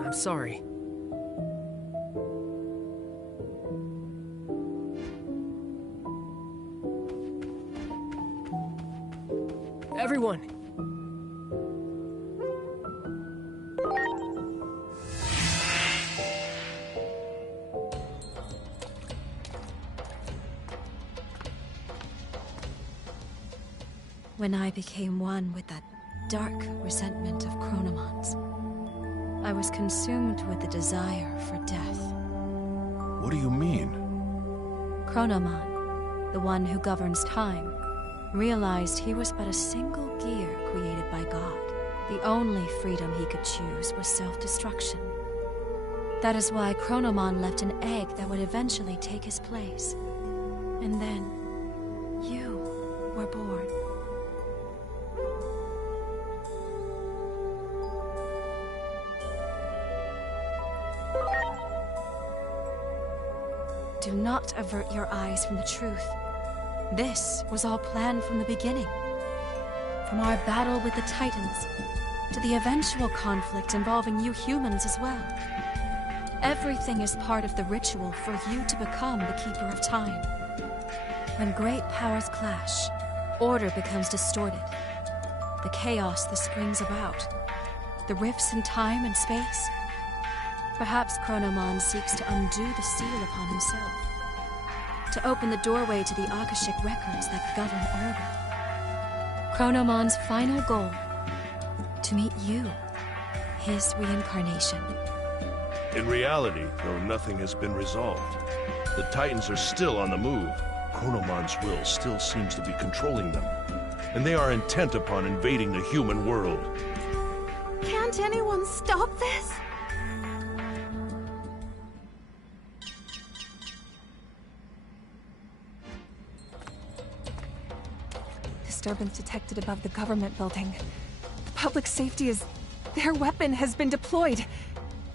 I'm sorry. Everyone! When I became one with that dark resentment of Chronomon's, I was consumed with the desire for death. What do you mean? Chronomon, the one who governs time, realized he was but a single gear created by God. The only freedom he could choose was self-destruction. That is why Chronomon left an egg that would eventually take his place. And then, you were born. Do not avert your eyes from the truth. This was all planned from the beginning. From our battle with the Titans, to the eventual conflict involving you humans as well. Everything is part of the ritual for you to become the Keeper of Time. When great powers clash, order becomes distorted. The chaos this brings about, the rifts in time and space. Perhaps Chronomon seeks to undo the seal upon himself, to open the doorway to the Akashic records that govern order. Chronomon's final goal, to meet you, his reincarnation. In reality, though nothing has been resolved, the Titans are still on the move. Chronomon's will still seems to be controlling them, and they are intent upon invading the human world. Can't anyone stop this? Disturbance detected above the government building. The public safety is... Their weapon has been deployed,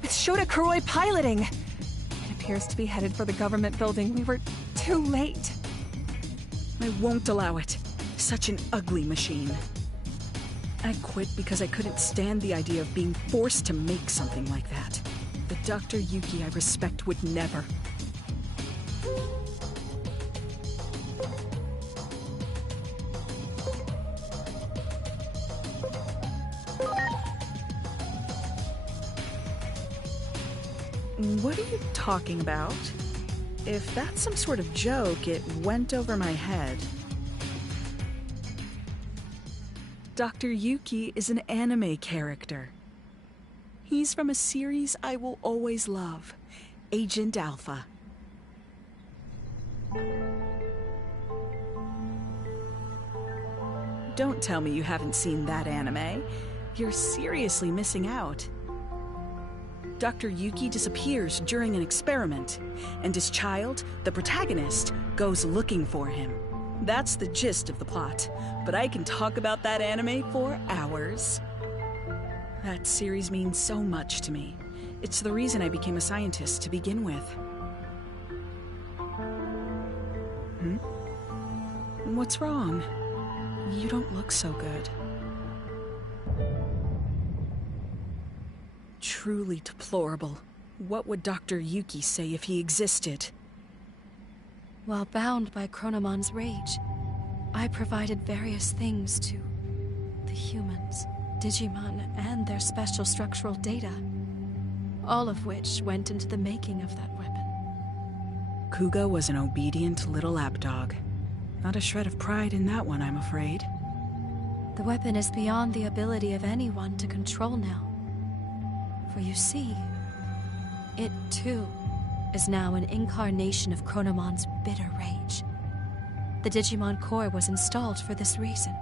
with Shota Kuroi piloting. It appears to be headed for the government building. We were too late. I won't allow it. Such an ugly machine. I quit because I couldn't stand the idea of being forced to make something like that. The Dr. Yuki I respect would never. What are you talking about? If that's some sort of joke, it went over my head. Dr. Yuki is an anime character. He's from a series I will always love, Agent Alpha. Don't tell me you haven't seen that anime. You're seriously missing out. Dr. Yuki disappears during an experiment, and his child, the protagonist, goes looking for him. That's the gist of the plot, but I can talk about that anime for hours. That series means so much to me. It's the reason I became a scientist to begin with. What's wrong? You don't look so good. Truly deplorable. What would Dr. Yuki say if he existed? While bound by Chronomon's rage, I provided various things to the humans, Digimon, and their special structural data, all of which went into the making of that weapon. Kuga was an obedient little lapdog. Not a shred of pride in that one, I'm afraid. The weapon is beyond the ability of anyone to control now. For you see, it too is now an incarnation of Chronomon's bitter rage. The Digimon core was installed for this reason.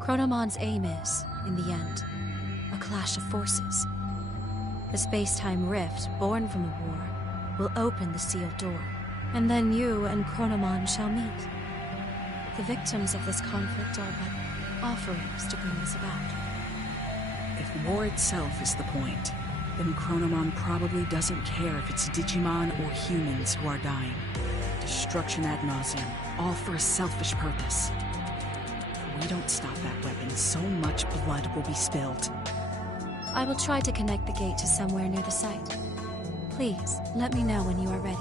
Chronomon's aim is, in the end, a clash of forces. The space-time rift born from the war will open the sealed door, and then you and Chronomon shall meet. The victims of this conflict are but offerings to bring this about. If war itself is the point, then Chronomon probably doesn't care if it's Digimon or humans who are dying. Destruction ad nauseum, all for a selfish purpose. If we don't stop that weapon, so much blood will be spilled. I will try to connect the gate to somewhere near the site. Please, let me know when you are ready.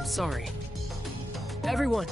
I'm sorry. Everyone!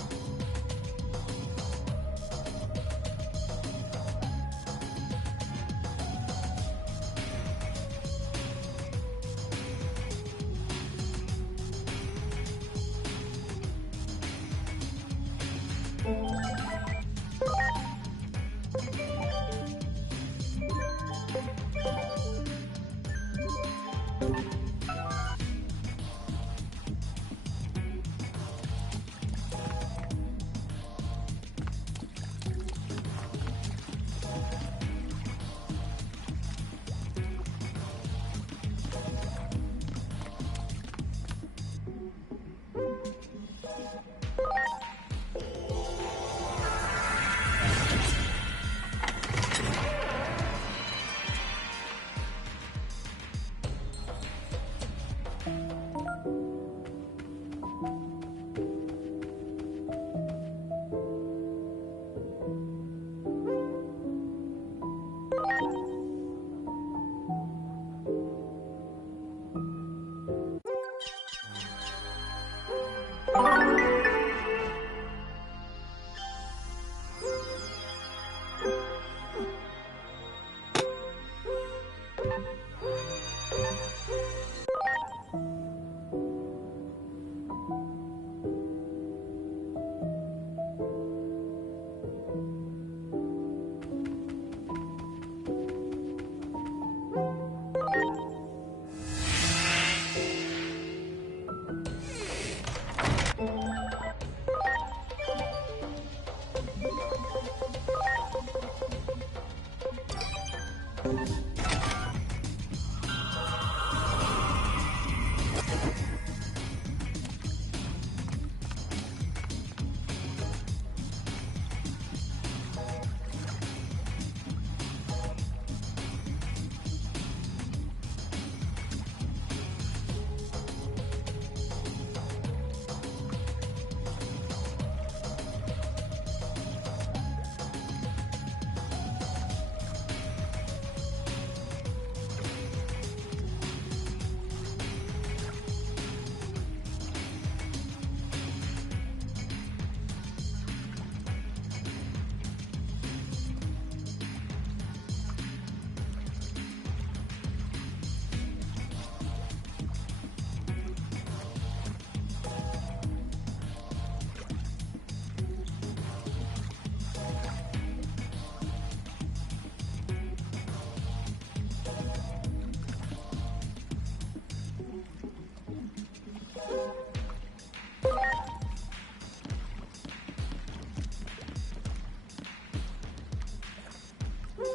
Inori,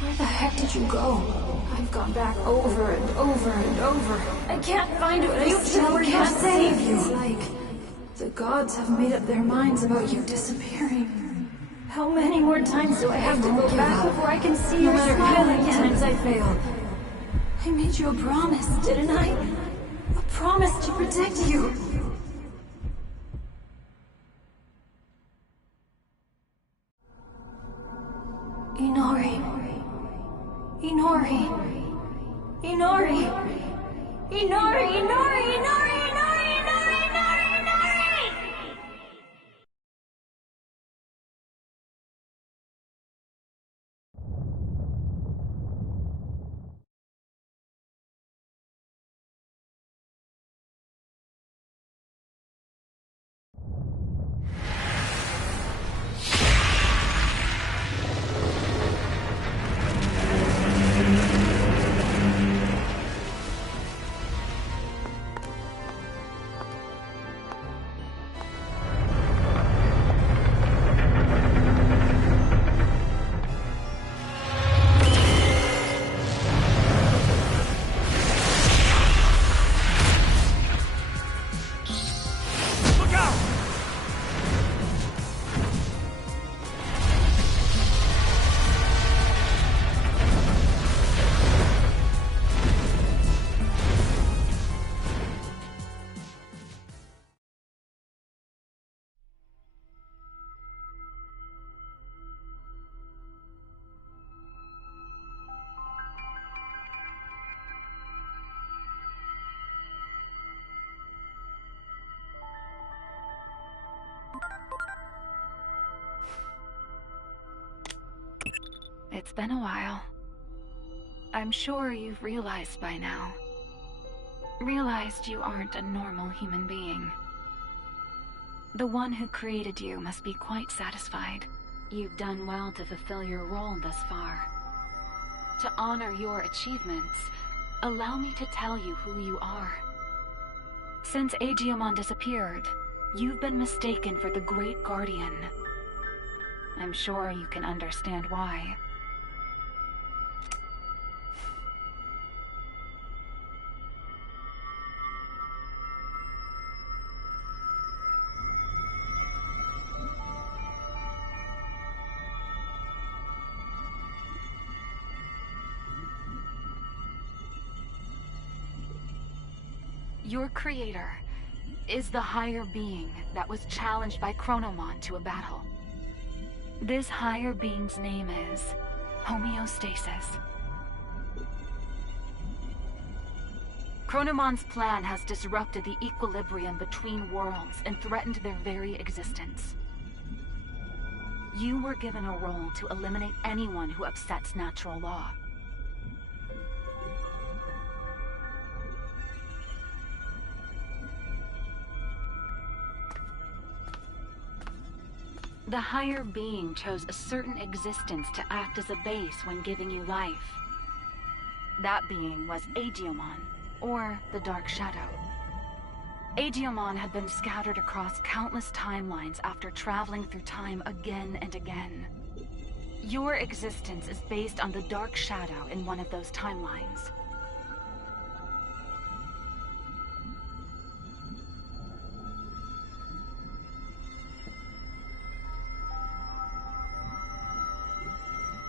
where the heck did you go? I've gone back over and over and over. I can't find what I still can't save you. It's like the gods have made up their minds about you disappearing. How many more times do I have to go back before I can see your smile again? No matter how many times I fail. I made you a promise, didn't I? A promise to protect you. Inori. Inori. Inori. Inori, Inori, Inori, Inori, Inori, Inori, Inori! It's been a while. I'm sure you've realized by now. Realized you aren't a normal human being. The one who created you must be quite satisfied. You've done well to fulfill your role thus far. To honor your achievements, allow me to tell you who you are. Since Digimon disappeared, you've been mistaken for the Great Guardian. I'm sure you can understand why. Your creator is the higher being that was challenged by Chronomon to a battle. This higher being's name is homeostasis. Chronomon's plan has disrupted the equilibrium between worlds and threatened their very existence. You were given a role to eliminate anyone who upsets natural law. The higher being chose a certain existence to act as a base when giving you life. That being was Digimon, or the Dark Shadow. Digimon had been scattered across countless timelines after traveling through time again and again. Your existence is based on the Dark Shadow in one of those timelines.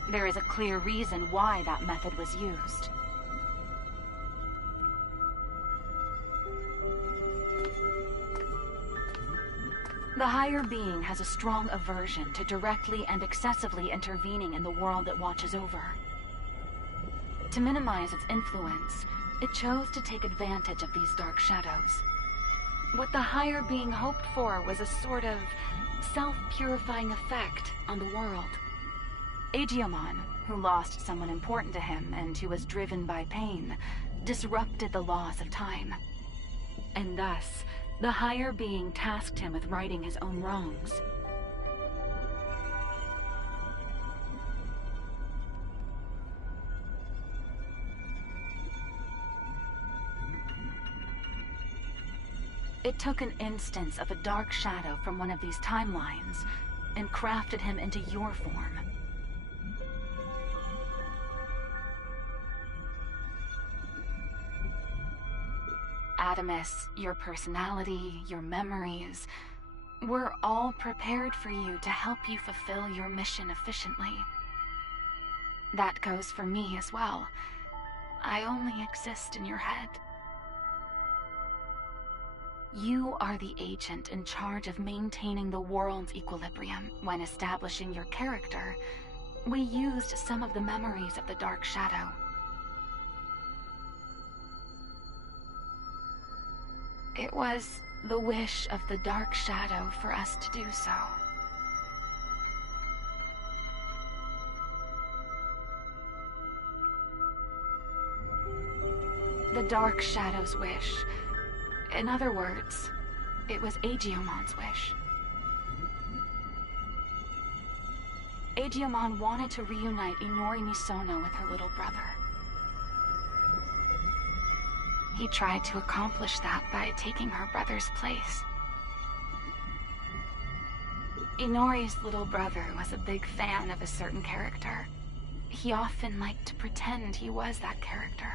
There is a clear reason why that method was used. The higher being has a strong aversion to directly and excessively intervening in the world it watches over. To minimize its influence, it chose to take advantage of these dark shadows. What the higher being hoped for was a sort of self-purifying effect on the world. Digimon, who lost someone important to him and who was driven by pain, disrupted the laws of time. And thus, the higher being tasked him with righting his own wrongs. It took an instance of a dark shadow from one of these timelines and crafted him into your form. Adamus, your personality, your memories, we're all prepared for you to help you fulfill your mission efficiently. That goes for me as well. I only exist in your head. You are the agent in charge of maintaining the world's equilibrium. When establishing your character, we used some of the memories of the Dark Shadow. It was the wish of the Dark Shadow for us to do so. The Dark Shadow's wish. In other words, it was Agiomon's wish. Agiomon wanted to reunite Inori Misono with her little brother. He tried to accomplish that by taking her brother's place. Inori's little brother was a big fan of a certain character. He often liked to pretend he was that character.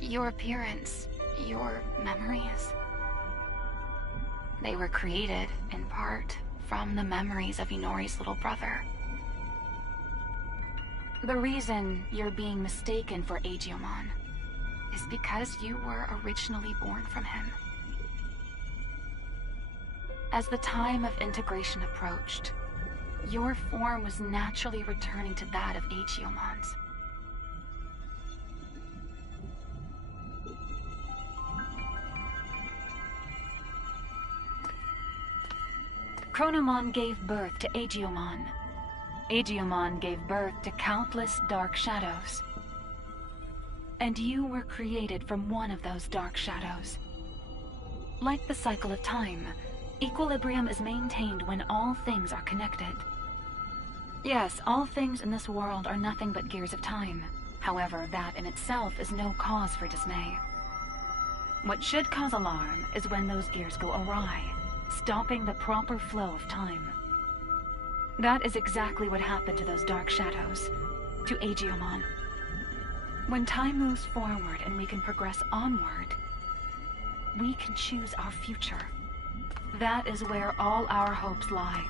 Your appearance, your memories, they were created, in part, from the memories of Inori's little brother. The reason you're being mistaken for Agiomon is because you were originally born from him. As the time of integration approached, your form was naturally returning to that of Agiomon's. Chronomon gave birth to Agiomon. Agiomon gave birth to countless dark shadows. And you were created from one of those dark shadows. Like the cycle of time, equilibrium is maintained when all things are connected. Yes, all things in this world are nothing but gears of time. However, that in itself is no cause for dismay. What should cause alarm is when those gears go awry, stopping the proper flow of time. That is exactly what happened to those dark shadows, to Agiomon. When time moves forward and we can progress onward, we can choose our future. That is where all our hopes lie.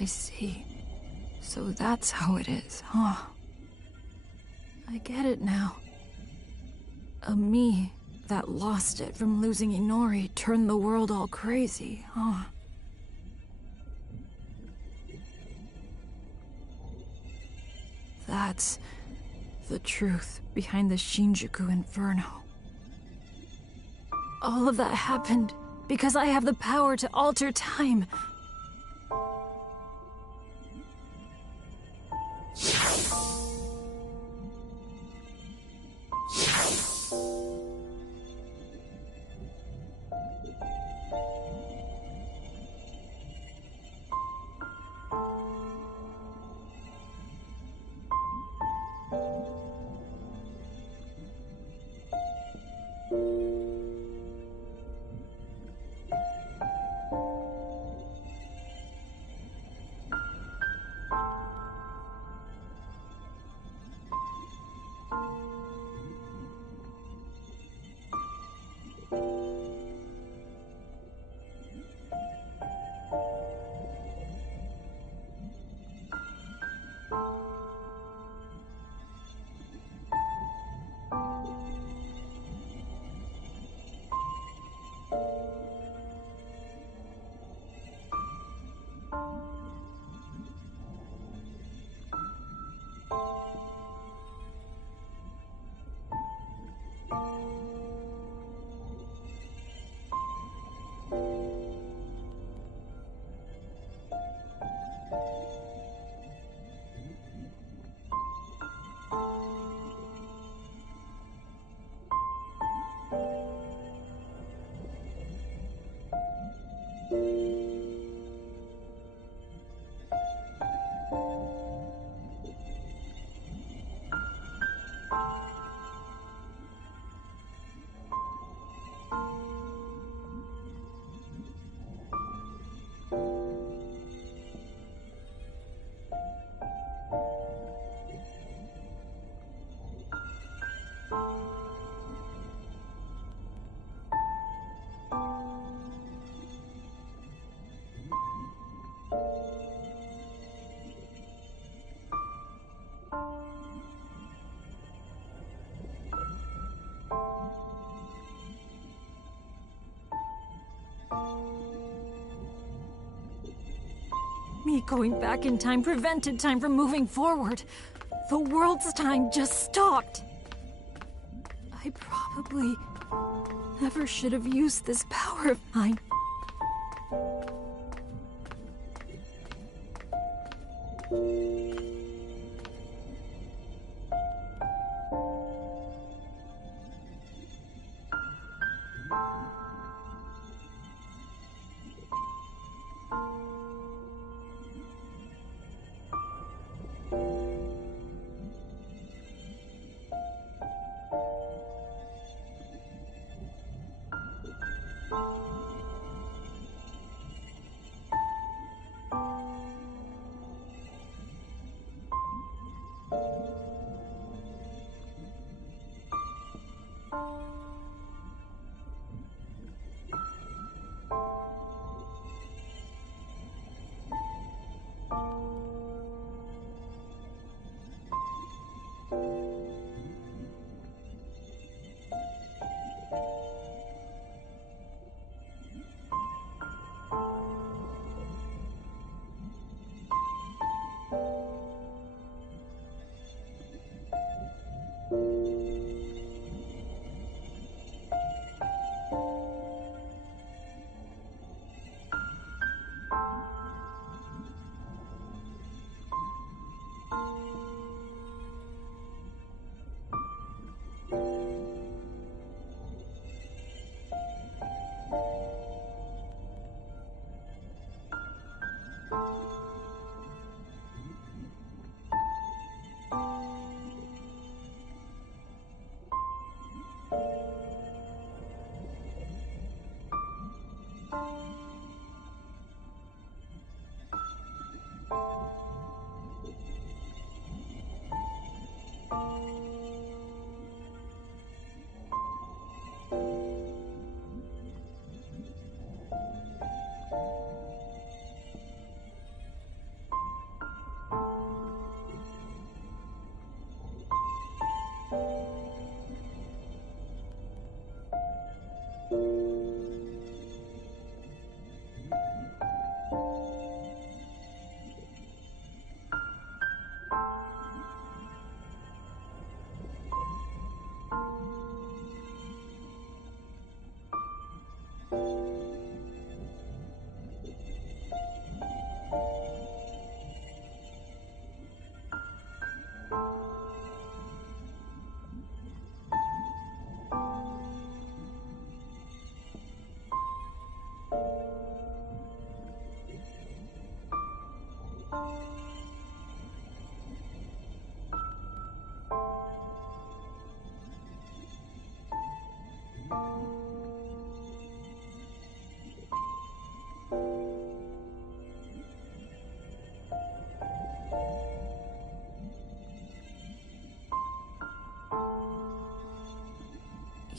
I see. So that's how it is, huh? I get it now. A me that lost it from losing Inori turned the world all crazy, huh? That's the truth behind the Shinjuku Inferno. All of that happened because I have the power to alter time. Me going back in time prevented time from moving forward. The world's time just stopped. I probably never should have used this power of mine.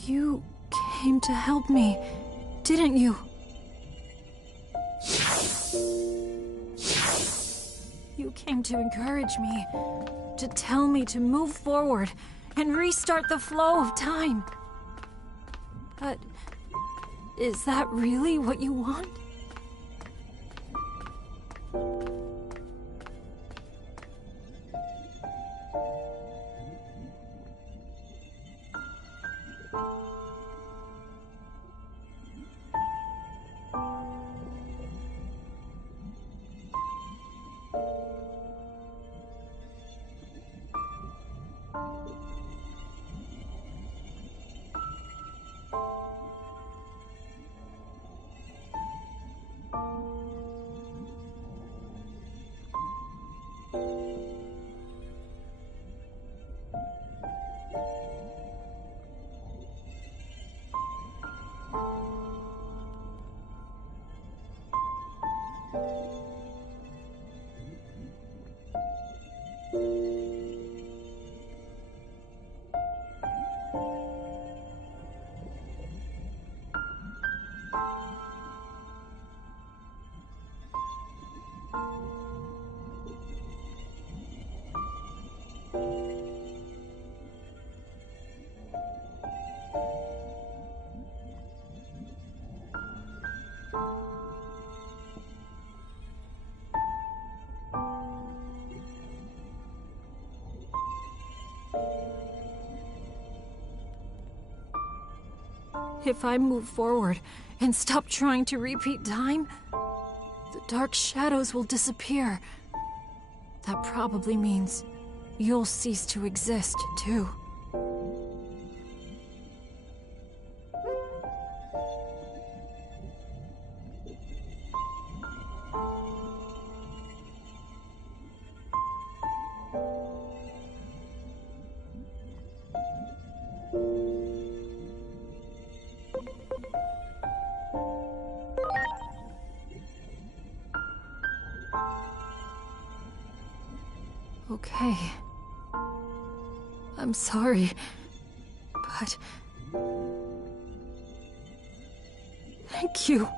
You came to help me, didn't you? You came to encourage me, to tell me to move forward and restart the flow of time. But is that really what you want? If I move forward and stop trying to repeat time, the dark shadows will disappear. That probably means you'll cease to exist, too. Okay. I'm sorry, but... thank you.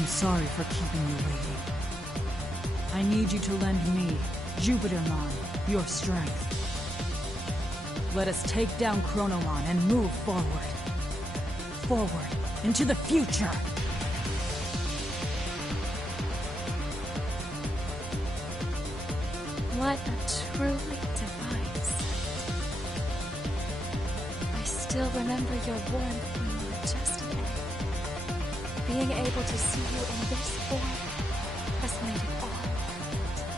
I'm sorry for keeping you waiting. I need you to lend me, Jupitermon, your strength. Let us take down Chronomon and move forward. Forward, into the future! What a truly divine sight. I still remember your warmth when you were just an egg. Being able to see you in this form has made it all worth it.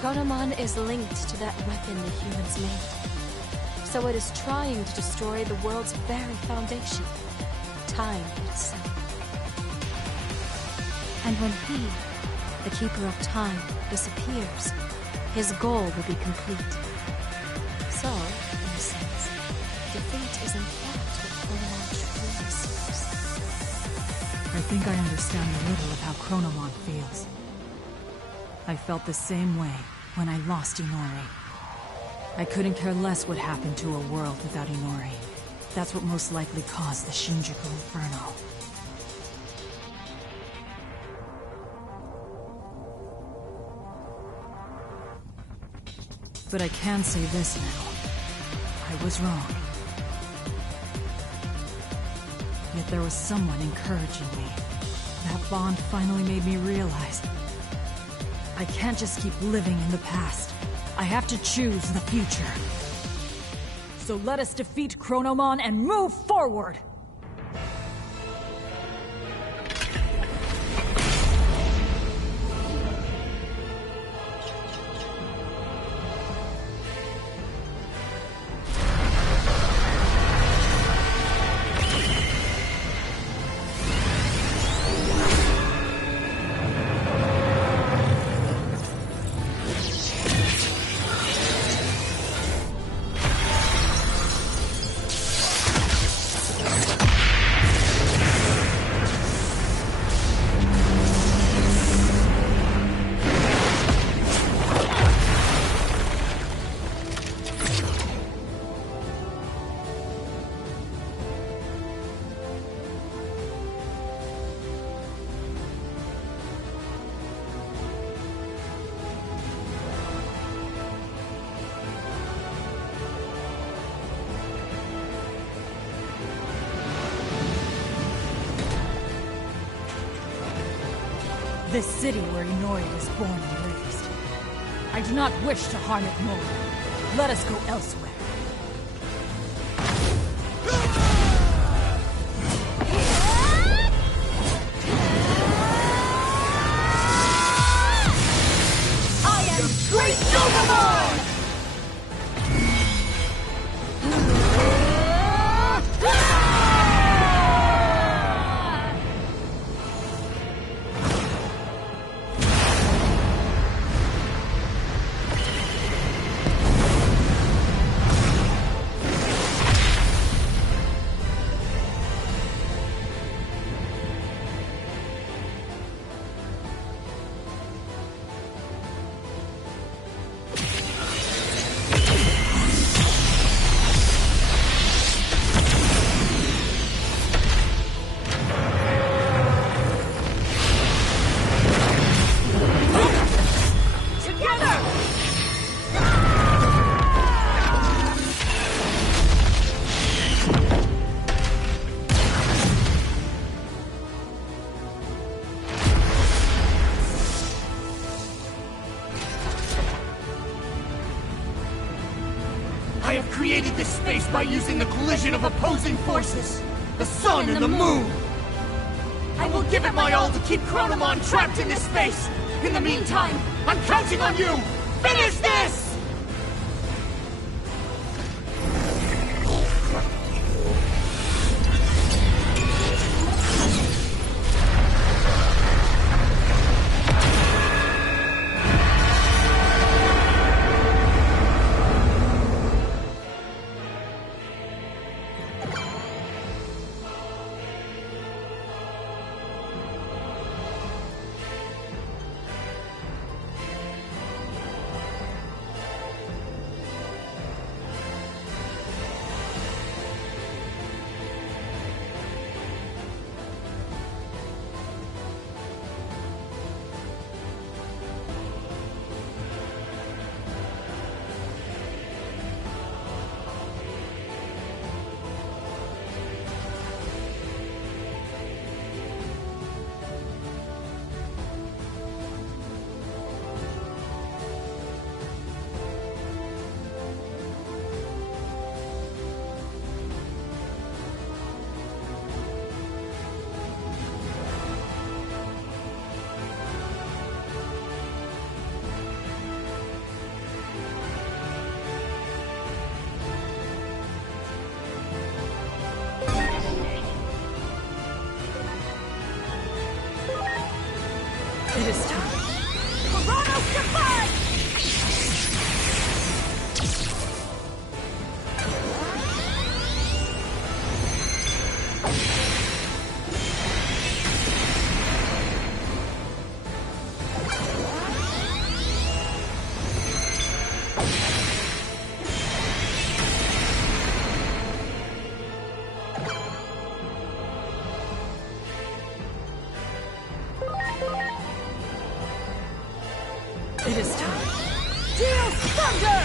Chronomon is linked to that weapon the humans made. So it is trying to destroy the world's very foundation, time itself. And when he, the Keeper of Time, disappears, his goal will be complete. So, in a sense, defeat is in fact what Chronomon truly seeks. I think I understand a little of how Chronomon feels. I felt the same way when I lost Inori. I couldn't care less what happened to a world without Inori. That's what most likely caused the Shinjuku Inferno. But I can say this now. I was wrong. Yet there was someone encouraging me. That bond finally made me realize I can't just keep living in the past. I have to choose the future. So let us defeat Chronomon and move forward! This city where Inori was born and raised. I do not wish to harm it more. Let us go elsewhere. I am Great Digimon! I have created this space by using the collision of opposing forces, the sun and the moon. I will give it my all to keep Chronomon trapped in this space. In the meantime, I'm counting on you! Finish this! is time. Chronos Defy! It is time. Deal Thunder!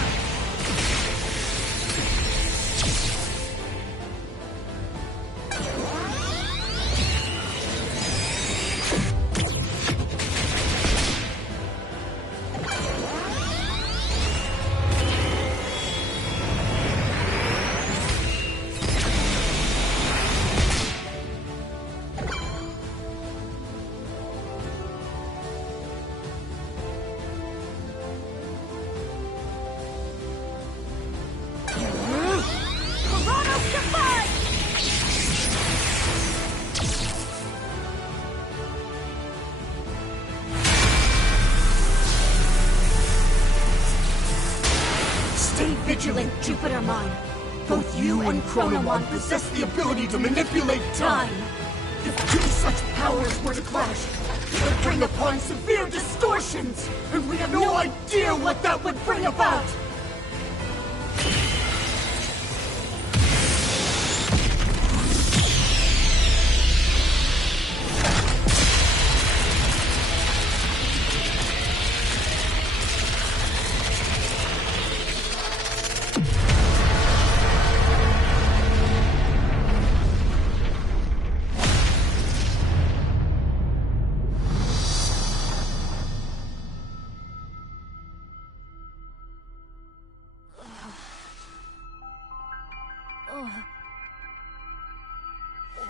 Chronos Defy! Stay vigilant, Jupitermon. Both you and Chronomon possess the ability to manipulate time. If two such powers were to clash, it would bring upon severe distortions, and we have no idea what that would bring about.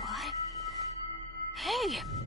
What? Hey!